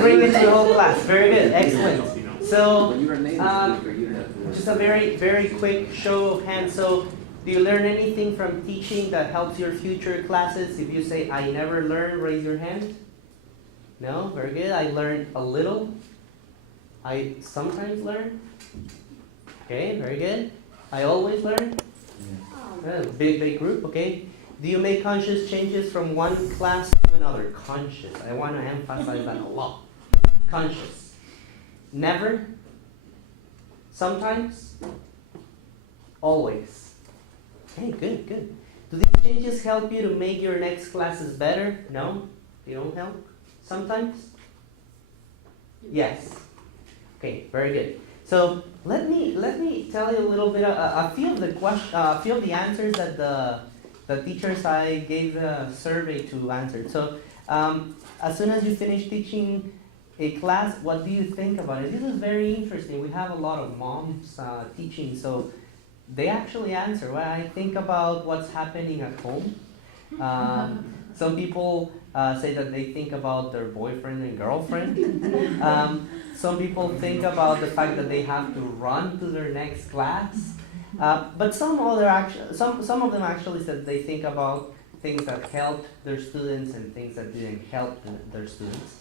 bring it to the whole class. Very good. Excellent. So, just a very, very quick show of hands. So, do you learn anything from teaching that helps your future classes? If you say, I never learned, raise your hand. No? Very good. I learned a little. I sometimes learn. Okay, very good. I always learn. Big group, okay. Do you make conscious changes from one class to another? Conscious. I want to emphasize that a lot. Conscious. Never. Sometimes. Always. Okay, good. Do these changes help you to make your next classes better? No? They don't help? Sometimes? Yes. Okay, very good. So let me tell you a little bit, a few of the answers that the teachers I gave the survey to answered. So as soon as you finish teaching a class, what do you think about it? This is very interesting. We have a lot of moms teaching, so they actually answer. Well, I think about what's happening at home. Some people say that they think about their boyfriend and girlfriend. Some people think about the fact that they have to run to their next class. But some of them actually said they think about things that helped their students and things that didn't help their students.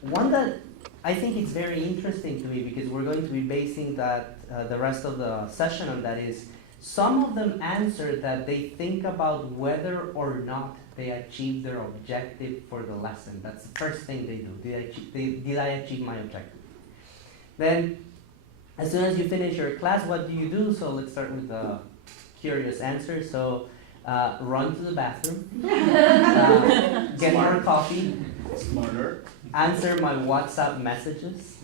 One that I think it's very interesting to me, because we're going to be basing that the rest of the session on that, is some of them answered that they think about whether or not they achieve their objective for the lesson. That's the first thing they do. Did I achieve my objective? Then, as soon as you finish your class, what do you do? So let's start with the curious answer. So run to the bathroom, get more coffee, Smarter. answer my WhatsApp messages.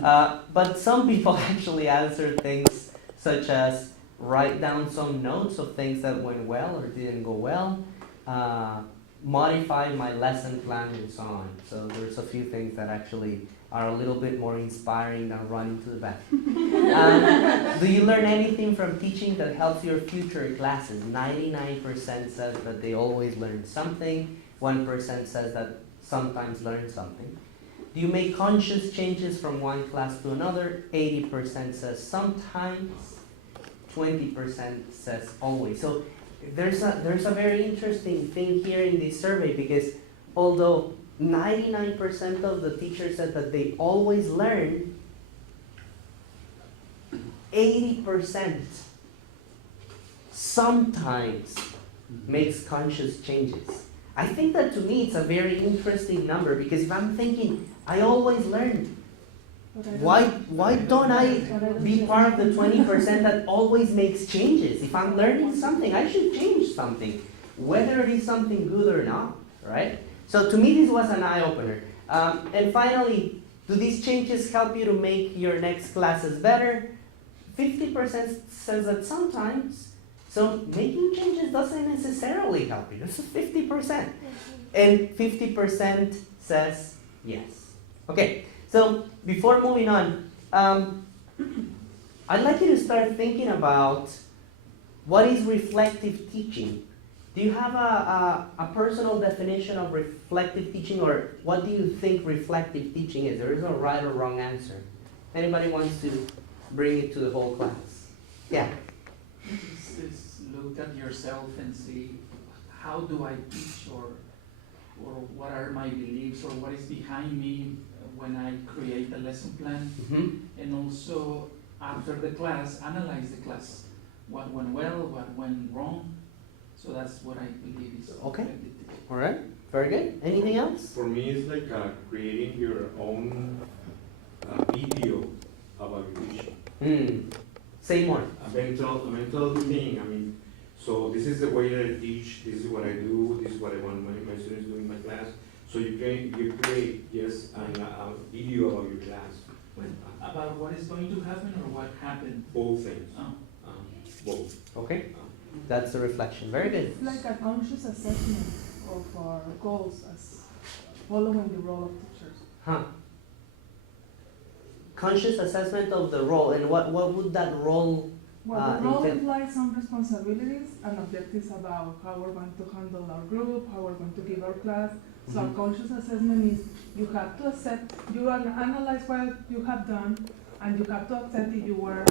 But some people actually answer things such as write down some notes of things that went well or didn't go well, modify my lesson plan, and so on. So there's a few things that actually are a little bit more inspiring than running to the bathroom. Do you learn anything from teaching that helps your future classes? 99% says that they always learn something. 1% says that sometimes learn something. Do you make conscious changes from one class to another? 80% says sometimes. 20% says always. So there's a very interesting thing here in this survey, because although 99% of the teachers said that they always learn, 80% sometimes makes conscious changes. I think that to me it's a very interesting number, because if I'm thinking, I always learn, why don't I be part of the 20% that always makes changes? If I'm learning something, I should change something, whether it is something good or not, right? So to me, this was an eye-opener. And finally, do these changes help you to make your next classes better? 50% says that sometimes. So making changes doesn't necessarily help you. This is 50%. And 50% says yes. Okay. So before moving on, I'd like you to start thinking about what is reflective teaching. Do you have a personal definition of reflective teaching, or what do you think reflective teaching is? There is no right or wrong answer. Anybody wants to bring it to the whole class? Yeah. Is look at yourself and see, how do I teach, or what are my beliefs, or what is behind me when I create a lesson plan. Mm-hmm. And also after the class, analyze the class. What went well, what went wrong. So that's what I believe is Okay. reflective teaching. All right. Very good. Anything else? For me, it's like creating your own video about your teaching. Say more. A mental thing. I mean, so this is the way that I teach. This is what I do. This is what I want my students to do in my class. So you create yes a video about your class. About what is going to happen or what happened? Both things. Oh. Both. Okay. That's the reflection. Very good. It's like a conscious assessment of our goals as following the role of teachers. Huh. Conscious assessment of the role, and what would that role Well, the role entail? implies some responsibilities and objectives about how we're going to handle our group, how we're going to give our class, So a conscious assessment is you have to accept, you analyze what you have done, and you have to accept if you were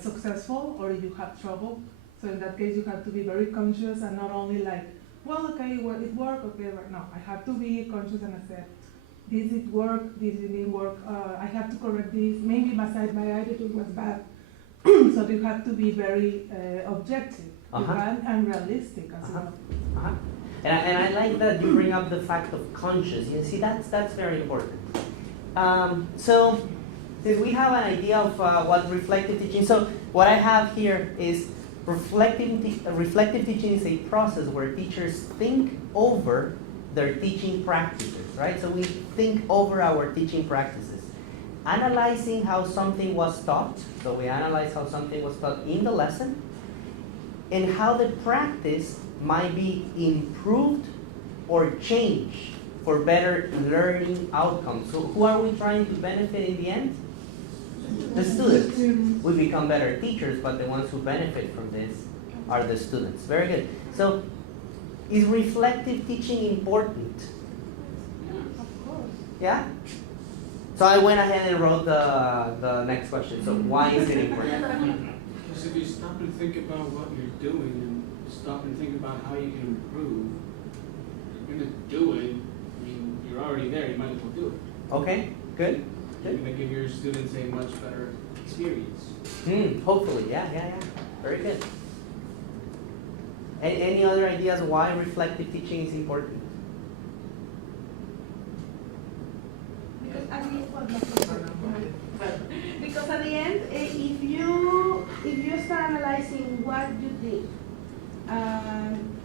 successful or if you have trouble. So in that case, you have to be very conscious and not only like, well, okay, well, it worked, okay, right now. I have to be conscious and accept, this did work, this didn't work, I have to correct this, maybe my attitude was bad. So you have to be very objective and realistic as well. And I like that you bring up the fact of conscious. You see, that's very important. So since we have an idea of what reflective teaching, so what I have here is reflective teaching is a process where teachers think over their teaching practices, right? So we think over our teaching practices. Analyzing how something was taught, so we analyze how something was taught in the lesson, and how the practice might be improved or changed for better learning outcomes. So who are we trying to benefit in the end? The students. We become better teachers, but the ones who benefit from this are the students. Very good. So is reflective teaching important? Of course. Yeah? So I went ahead and wrote the next question. So why is it important? Because if you stop and think about what you're doing and stop and think about how you can improve, you're going to do it. I mean, you're already there. You might as well do it. Okay, good. You're going to give your students a much better experience. Hopefully, yeah. Very good. Any other ideas why reflective teaching is important? Because at the end, if you start analyzing what you did, and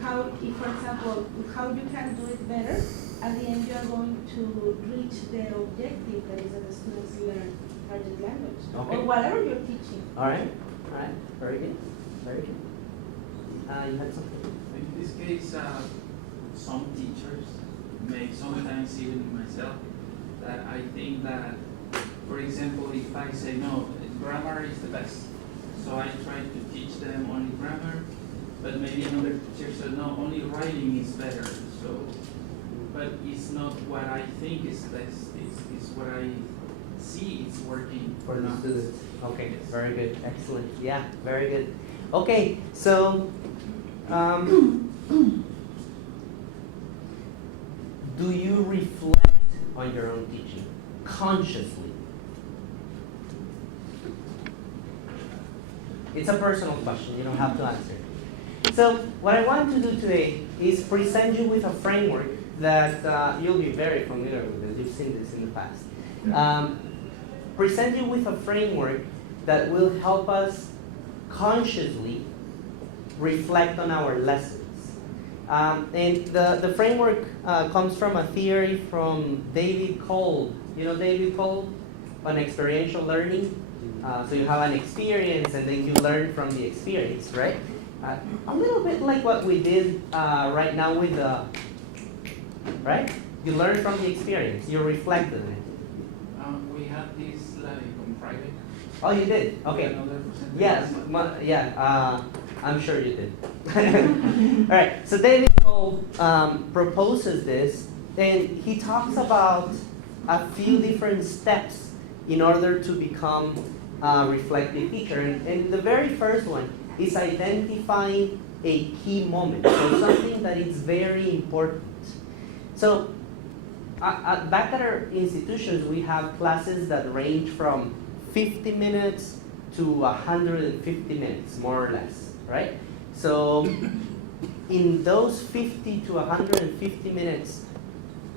how, if for example, how you can do it better, at the end you are going to reach the objective that is that the students learn target language Okay. or whatever you're teaching. All right. Very good. You had something? In this case, some teachers may sometimes, even myself, that I think that, for example, if I say no, grammar is the best, so I try to teach them only grammar, but maybe another teacher said no, only writing is better. So, but it's not what I think is best. It's what I see is working For the not. students. Okay, very good. Excellent. Yeah, very good. Okay, so do you reflect on your own teaching consciously? It's a personal question. You don't have to answer. So what I want to do today is present you with a framework that you'll be very familiar with it. You've seen this in the past. Present you with a framework that will help us consciously reflect on our lessons. And the framework comes from a theory from David Cole. You know David Cole on experiential learning? So you have an experience and then you learn from the experience, right? A little bit like what we did right now with the, right? You learn from the experience, you reflect on it. We had this like on Friday. Oh, you did? Okay. Another presentation. Yes, I'm sure you did. All right, so David Cole proposes this, and he talks about a few different steps in order to become a reflective teacher. And the very first one is identifying a key moment, so something that is very important. So back at our institutions, we have classes that range from 50 minutes to 150 minutes, more or less, right? So in those 50 to 150 minutes,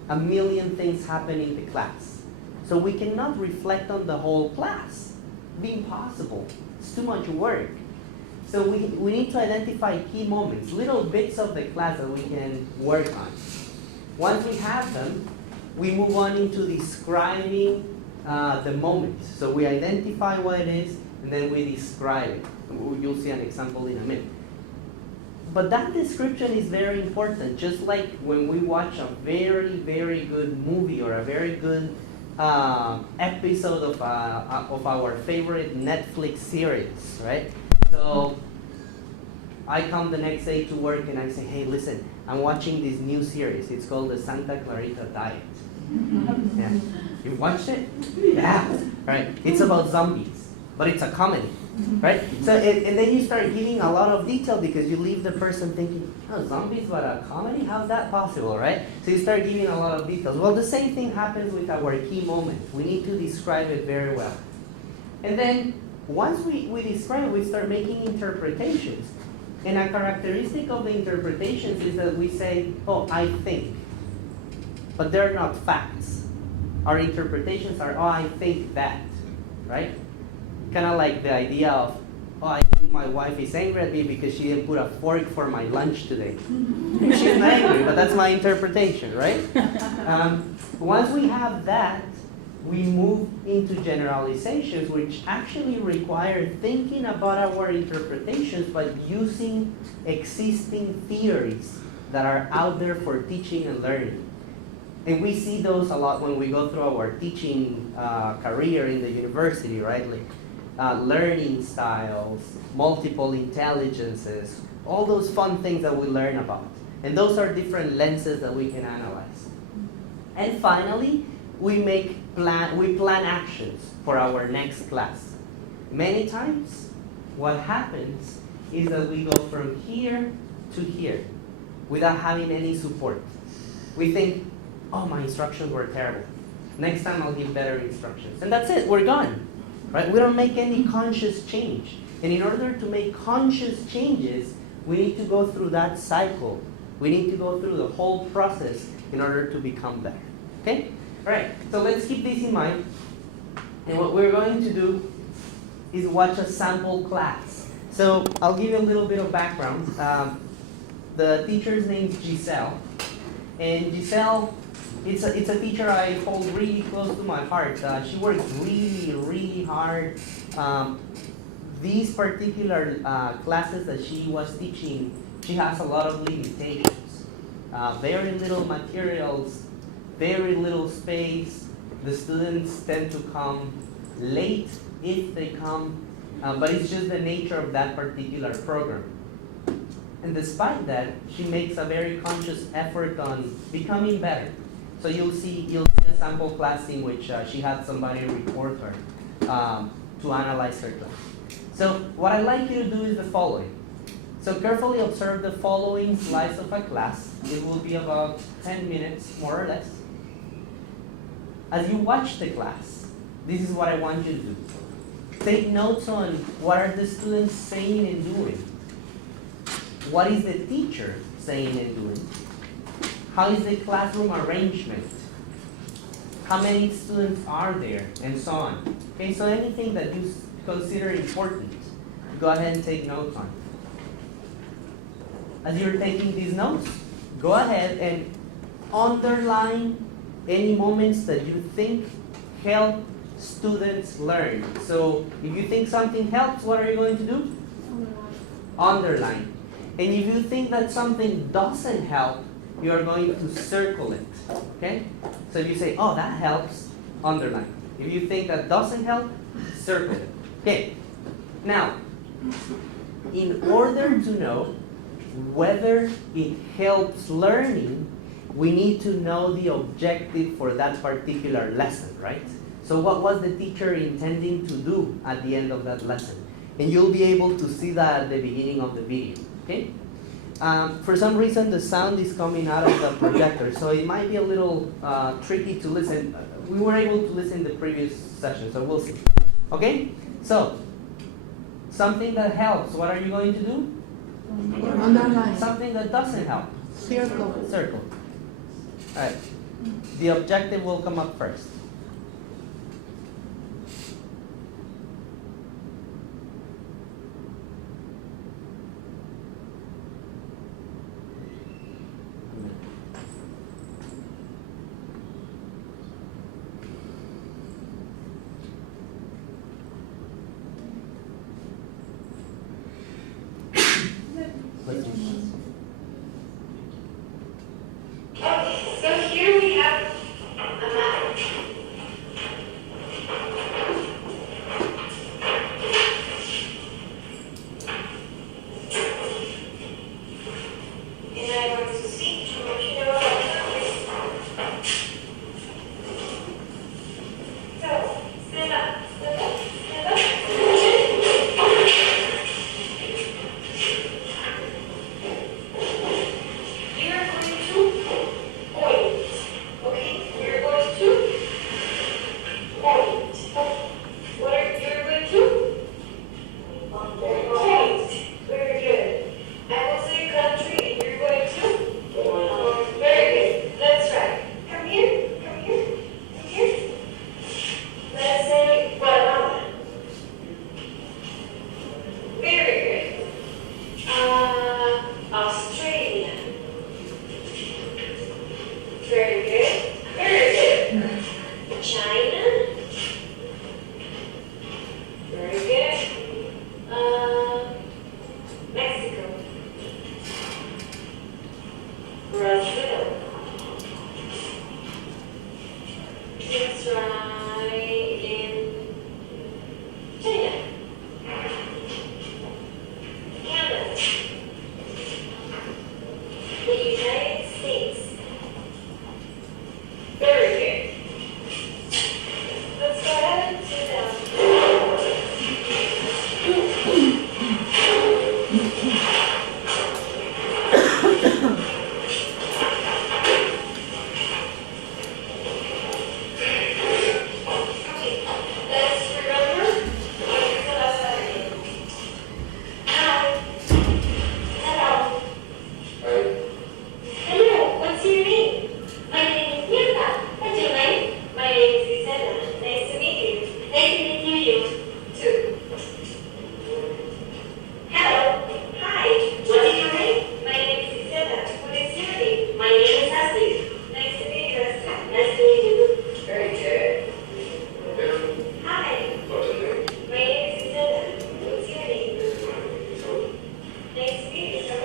a million things happen in the class. So we cannot reflect on the whole class. It'd be impossible. It's too much work. So we need to identify key moments, little bits of the class that we can work on. Once we have them, we move on into describing the moment. So we identify what it is, and then we describe it. You'll see an example in a minute. But that description is very important, just like when we watch a very, very good movie or a very good episode of our favorite Netflix series, right? So I come the next day to work and I say, hey, listen, I'm watching this new series. It's called the Santa Clarita Diet. Yeah. You watched it? Yeah. Right. It's about zombies, but it's a comedy. Right? So and then you start giving a lot of detail because you leave the person thinking, oh, zombies, but a comedy? How's that possible, right? So you start giving a lot of details. Well, the same thing happens with our key moment. We need to describe it very well. And then once we describe it, we start making interpretations. And a characteristic of the interpretations is that we say, oh, I think. But they're not facts. Our interpretations are, oh, I think that, right? Kind of like the idea of, oh, I think my wife is angry at me because she didn't put a fork for my lunch today. She's not angry, but that's my interpretation, right? Once we have that, we move into generalizations, which actually require thinking about our interpretations, but using existing theories that are out there for teaching and learning. And we see those a lot when we go through our teaching career in the university, right? Like learning styles, multiple intelligences, all those fun things that we learn about. And those are different lenses that we can analyze. And finally, we plan actions for our next class. Many times, what happens is that we go from here to here without having any support. We think, oh, my instructions were terrible. Next time I'll give better instructions. And that's it, we're gone. Right? We don't make any conscious change. And in order to make conscious changes, we need to go through that cycle. We need to go through the whole process in order to become better. Okay? All right, so let's keep this in mind. And what we're going to do is watch a sample class. So I'll give you a little bit of background. The teacher's name is Giselle. And Giselle, it's a teacher I hold really close to my heart. She works really, really hard. These particular classes that she was teaching, she has a lot of limitations. Very little materials, very little space. The students tend to come late if they come, but it's just the nature of that particular program. And despite that, she makes a very conscious effort on becoming better. So you'll see a sample class in which she had somebody record her to analyze her class. So what I'd like you to do is the following. So carefully observe the following slice of a class. It will be about 10 minutes, more or less. As you watch the class, this is what I want you to do. Take notes on what are the students saying and doing. What is the teacher saying and doing? How is the classroom arrangement? How many students are there? And so on. Okay, so anything that you consider important, go ahead and take notes on. As you're taking these notes, go ahead and underline any moments that you think help students learn. So if you think something helps, what are you going to do? Underline. And if you think that something doesn't help, you are going to circle it. Okay? So if you say, oh, that helps, underline. If you think that doesn't help, circle it. Okay. Now, in order to know whether it helps learning, we need to know the objective for that particular lesson, right? So what was the teacher intending to do at the end of that lesson? And you'll be able to see that at the beginning of the video, okay? For some reason, the sound is coming out of the projector, so it might be a little tricky to listen. We were able to listen the previous session, so we'll see. Okay? So, something that helps, what are you going to do? Underline. Something that doesn't help. Circle. Circle. All right. The objective will come up first. So here we have a map. Let's try in China. Canada. The United States. Very good. Let's go ahead and sit down. Okay, let's remember what your class is. Hi. Hello. Hello, what's your name? My name is Mirta. What's your name? My name is Gisela. Nice to meet you. Nice to meet you too. Hello. Hi. What is your name? My name is Gisela. What is your name? My name is Ashley. Nice to meet you, Ashley. Nice to meet you. Very good. Hi. My name is Gisela. What's your name? Nice to meet you, sir.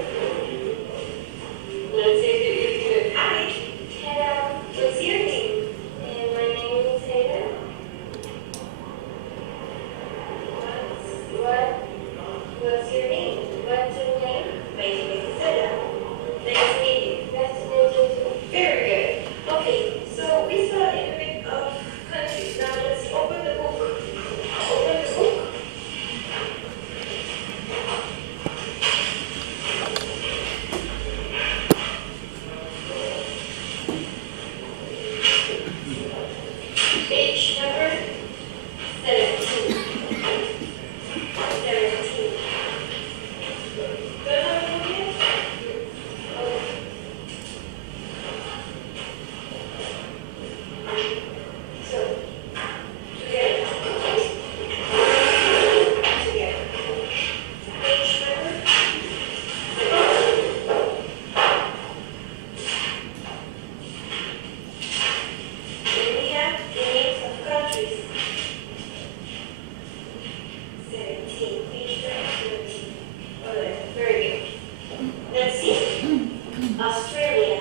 Let's say good. Hi. Hello. What's your name? And my name is Hayden. What's your name? What's your name? My name is Isabella. Nice to meet you. Nice to meet you too. Very good. Okay, so we saw a little bit of countries. Now let's open the book. Open the book. Page number 17. 17. Good enough for you? Okay. So, together. Together. Page number. And we have the names of countries. 17, page 17. Alright, very good. Let's see. Australia.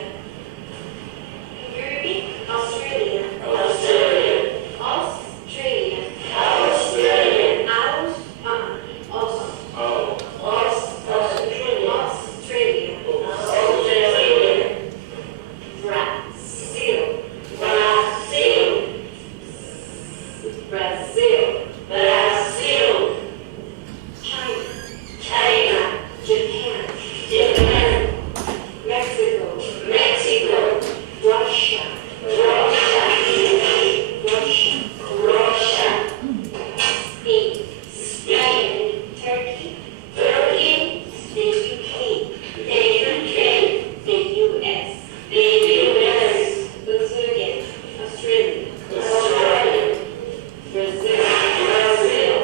Can you repeat? Australia. Australia. Australia. Australia. Australia. Australia. Brazil. China. Japan. Mexico. Russia. Spain. Turkey. The UK. The US. Let's do it again. Australia. Brazil.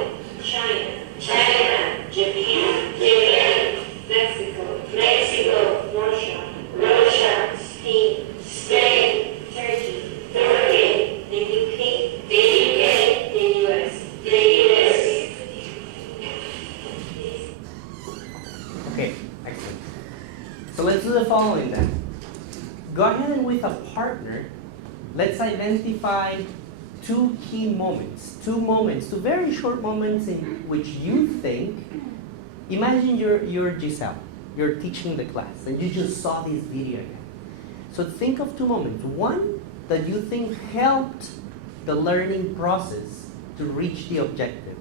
China. Japan. Mexico. Russia. Spain. Turkey. The UK. The US. Okay, excellent. So let's do the following then. Go ahead and with a partner, let's identify two key moments, two very short moments in which you think, imagine you're Giselle, you're teaching the class and you just saw this video again. So think of two moments. One that you think helped the learning process to reach the objective,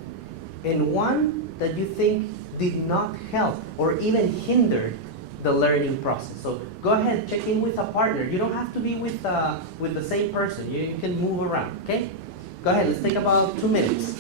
and one that you think did not help or even hindered the learning process. So go ahead, check in with a partner. You don't have to be with the same person. You can move around, okay? Go ahead, let's take about 2 minutes.